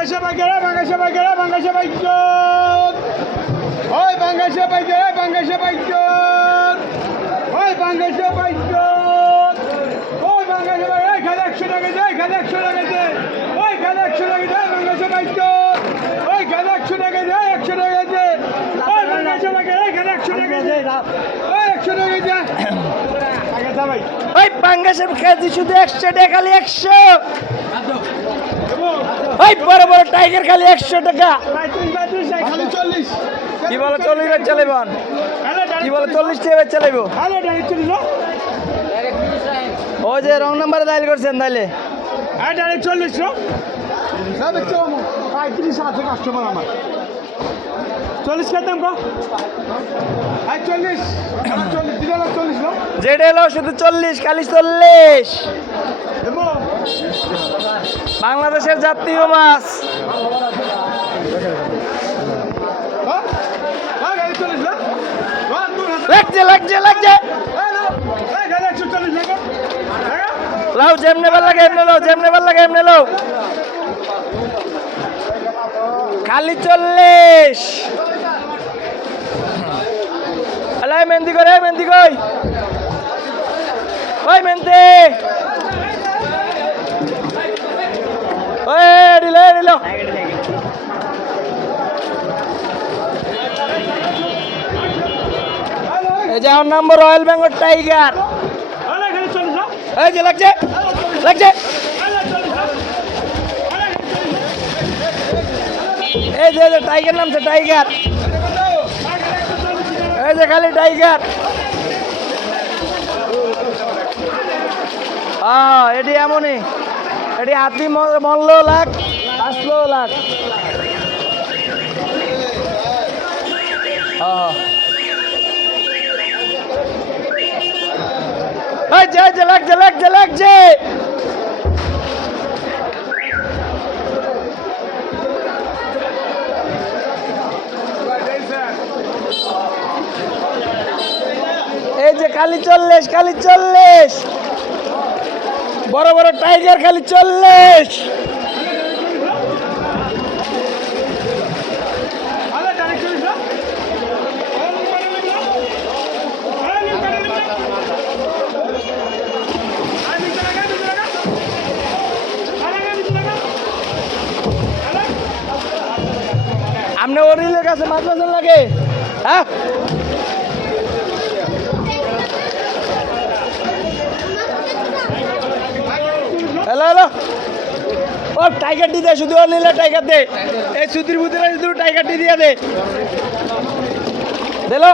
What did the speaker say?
বাংলাদেশে বাইকেরা বাংলাদেশে বাইকেরা বাংলাদেশে বাইকজন ওই বাংলাদেশে বাইকেরা বাংলাদেশে বাইকজন ওই বাংলাদেশে বাইকজন ওই বাংলাদেশে বাইক এই খালি একশো টাকা দেয় খালি একশো টাকা ওই খালি একশো টাকা বাইকজন ওই খালি একশো টাকা দেয় একশো টাকা দেয় ওই খালি একশো টাকা ওই একশো টাকা দেয় টাকা দা ভাই ওই পাঙ্গাসের কেজি শুধু একশো টাকা খালি একশো। ওই বড় বড় টাইগার খালি একশো টাকা। চল্লিশ। কি বলে চল্লিশ বার চালাইবেন? কি বলে চল্লিশ। টাকা চালাইব? চল্লিশ ওই যে রং নাম্বারে ডাইল করছেন তাইলে। হ্যাঁ ডাইরেক্ট চল্লিশ পঁয়ত্রিশ আছে কাস্টমার আমার। চল্লিশ খেতাম কো? হ্যাঁ চল্লিশ। চল্লিশ চল্লিশ যেটা এলো শুধু চল্লিশ খালি চল্লিশ। বাংলাদেশের জাতীয় মাছ। লাগছে লাগছে লাগছে লাও যেমনে ভালো লাগে এমনে লাও যেমনে ভালো লাগে এমনে লাও খালি চল্লিশ। হ্যালো মেহেন্দি করে মেহেন্দি কই? ওই মেহেন্দি ওই দিল দিল এই যে আমার নাম্বার রয়্যাল বেঙ্গল টাইগার এই যে লাগছে লাগছে। এই যে টাইগার নামছে টাইগার এই যে খালি টাইগার এটি এমনই। এটি হাতি ম- মরলেও লাখ আসলেও লাখ হ্যাঁ যে লাগছে লাগছে লাগছে। এই যে খালি চল্লিশ খালি চল্লিশ। বড় বড় টাইগার, খালি চল্লিশ। আপনি ওরিলের কাছে মাছ বাজার লাগে। হ্যাঁ? Hello hello. ও টাইগারটি দে, শুধু নিলে টাইগার দে। এই সুতির বুতিরা শুধু টাইগারটি দিয়ে দে। দিল